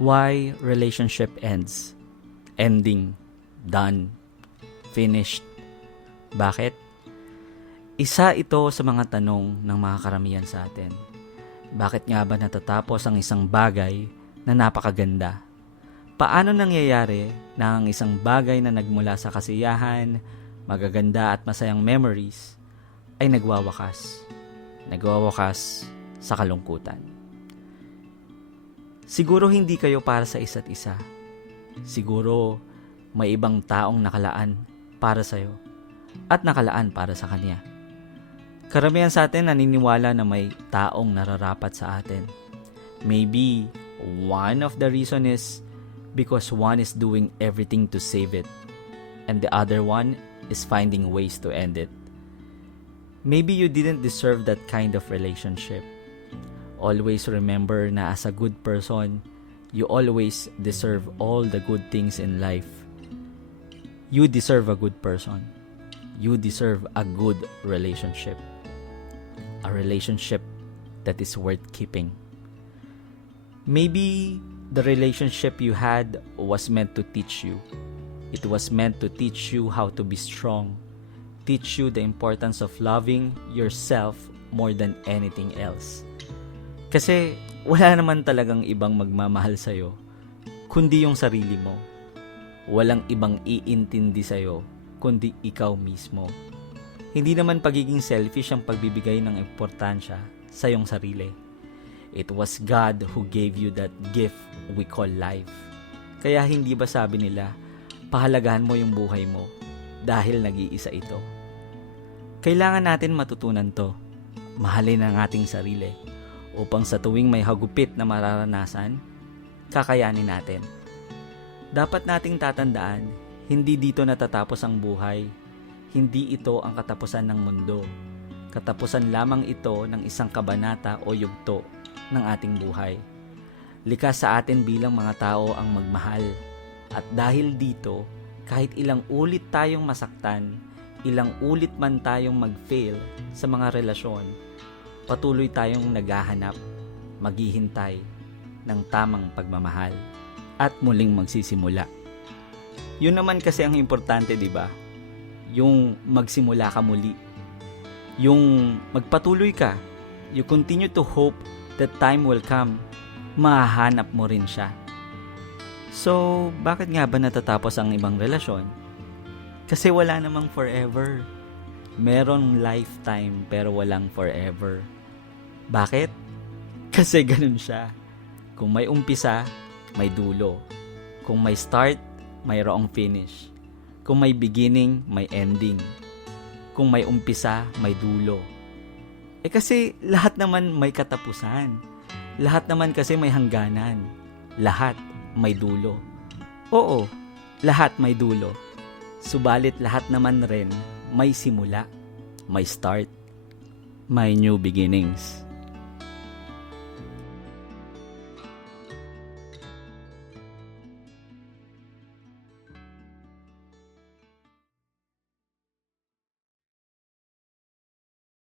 Why relationship ends? Ending. Done. Finished. Bakit? Isa ito sa mga tanong ng mga karamihan sa atin. Bakit nga ba natatapos ang isang bagay na napakaganda? Paano nangyayari na ang isang bagay na nagmula sa kasiyahan, magaganda at masayang memories ay nagwawakas? Nagwawakas sa kalungkutan. Siguro hindi kayo para sa isa't isa. Siguro may ibang taong nakalaan para sa'yo at nakalaan para sa kanya. Karamihan sa atin naniniwala na may taong nararapat sa atin. Maybe one of the reason is because one is doing everything to save it and the other one is finding ways to end it. Maybe you didn't deserve that kind of relationship. Always remember na as a good person, you always deserve all the good things in life. You deserve a good person. You deserve a good relationship. A relationship that is worth keeping. Maybe the relationship you had was meant to teach you. It was meant to teach you how to be strong, teach you the importance of loving yourself more than anything else. Kasi wala naman talagang ibang magmamahal sa'yo, kundi yung sarili mo. Walang ibang iintindi sa'yo, kundi ikaw mismo. Hindi naman pagiging selfish ang pagbibigay ng importansya sa iyong sarili. It was God who gave you that gift we call life. Kaya hindi ba sabi nila, pahalagahan mo yung buhay mo dahil nag-iisa ito. Kailangan natin matutunan to. Mahalin ang ating sarili upang sa tuwing may hagupit na mararanasan, kakayanin natin. Dapat nating tatandaan, hindi dito natatapos ang buhay. Hindi ito ang katapusan ng mundo. Katapusan lamang ito ng isang kabanata o yugto ng ating buhay. Likas sa atin bilang mga tao ang magmahal. At dahil dito, kahit ilang ulit tayong masaktan, ilang ulit man tayong mag-fail sa mga relasyon, patuloy tayong naghahanap, maghihintay ng tamang pagmamahal at muling magsisimula. Yun naman kasi ang importante, 'di ba? Yung magsimula ka muli. Yung magpatuloy ka. You continue to hope that time will come. Mahanap mo rin siya. So, bakit nga ba natatapos ang ibang relasyon? Kasi wala namang forever. Merong lifetime pero walang forever. Bakit? Kasi ganun siya. Kung may umpisa, may dulo. Kung may start, mayroong finish. Kung may beginning, may ending. Kung may umpisa, may dulo. Eh kasi lahat naman may katapusan. Lahat naman kasi may hangganan. Lahat may dulo. Oo, lahat may dulo. Subalit lahat naman rin may simula, may start, may new beginnings.